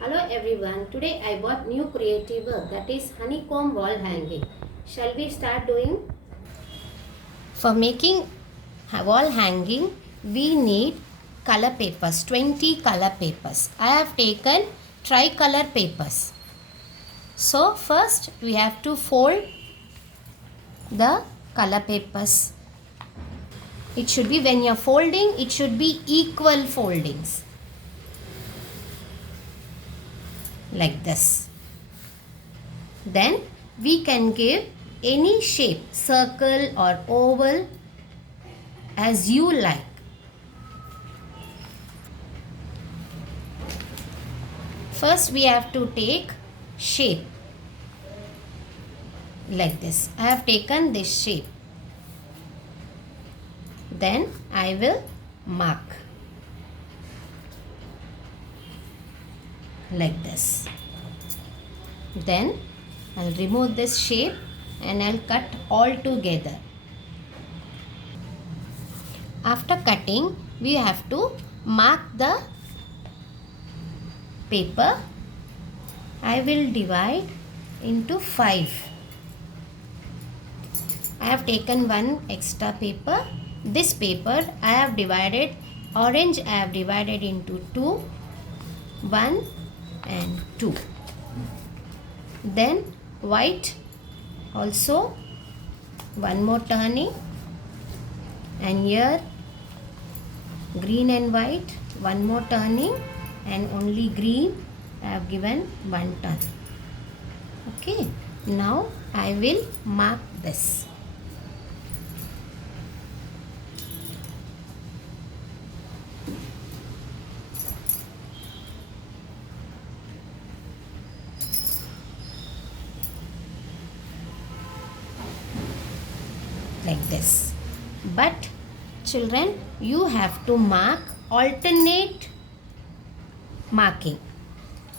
Hello everyone, today I bought new creative work, that is honeycomb wall hanging. Shall we start doing? For making wall hanging, we need color papers, 20 color papers. I have taken tricolor papers. So first we have to fold the color papers. It should be, when you are folding, it should be equal foldings. Like this. Then we can give any shape, circle or oval, as you like. First we have to take shape like this. I have taken this shape. Then I will mark like this. Then I'll remove this shape and I'll cut all together. After cutting, we have to mark the paper. I will divide into 5. I have taken one extra paper. This paper I have divided, orange I have divided into 2, 1 and 2. Then white also one more turning, and here green and white one more turning, and only green I have given one turn. Okay, now I will mark this. Like this. But children, you have to mark alternate marking.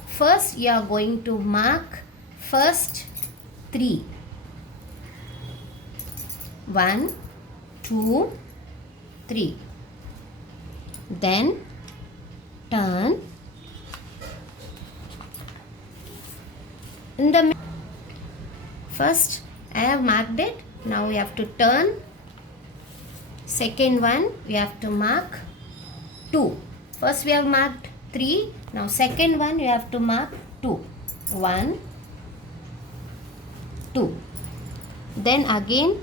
First you are going to mark first 3. 1, 2, 3. Then turn in the first I have marked it. Now we have to turn. Second one we have to mark 2. First we have marked 3. Now second one we have to mark 2. 1, 2. Then again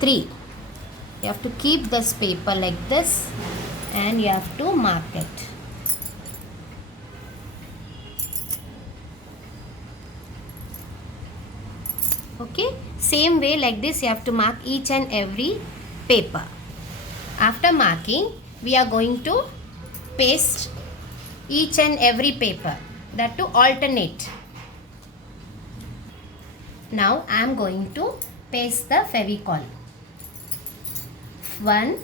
3. You have to keep this paper like this and you have to mark it. Okay, same way like this you have to mark each and every paper. After marking, we are going to paste each and every paper, that to alternate. Now I am going to paste the Fevicol. One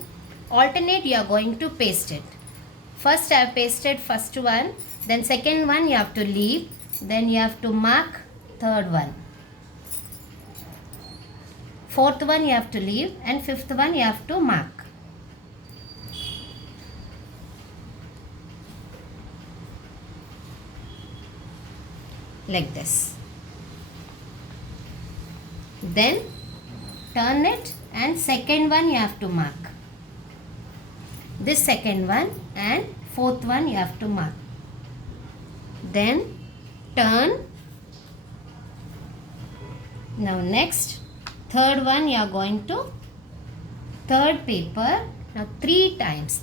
alternate you are going to paste it. First I have pasted first one, then second one you have to leave, then you have to mark third one. Fourth one you have to leave, and fifth one you have to mark. Like this. Then turn it and second one you have to mark. This second one and fourth one you have to mark. Then turn. Now next, third one you are going to, third paper, now 3 times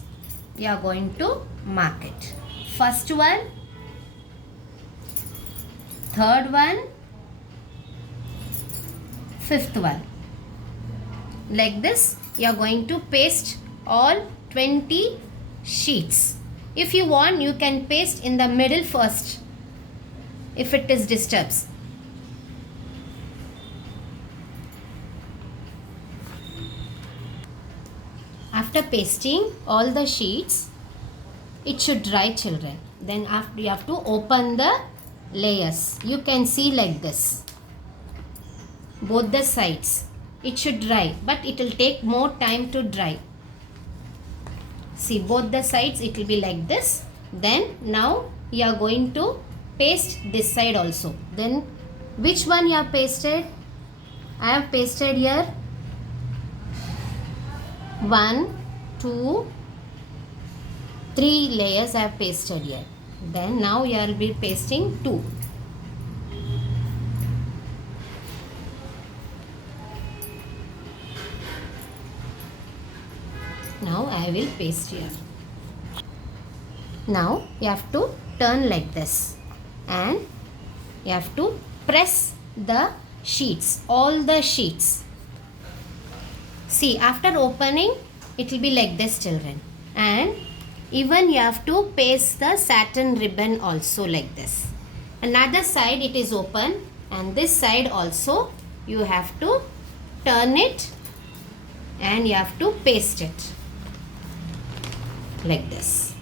you are going to mark it. First one, third one, fifth one. Like this you are going to paste all 20 sheets. If you want, you can paste in the middle first if it is disturbs. After pasting all the sheets, it should dry, children. Then after you have to open the layers. You can see like this, both the sides. It should dry, but it will take more time to dry. See, both the sides it will be like this. Then now you are going to paste this side also. Then which one you have pasted? I have pasted here 1, 2, 3 layers I have pasted here. Then now you will be pasting 2. Now I will paste here. Now you have to turn like this and you have to press the sheets, all the sheets. See, after opening it will be like this, children. And even you have to paste the satin ribbon also like this. Another side it is open and this side also you have to turn it and you have to paste it like this.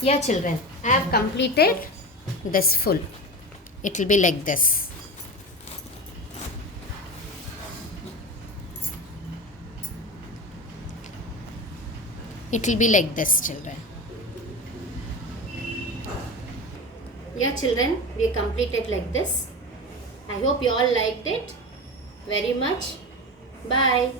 Yeah, children, I have completed this full. It will be like this. It will be like this, children. Yeah, children, we completed like this. I hope you all liked it very much. Bye.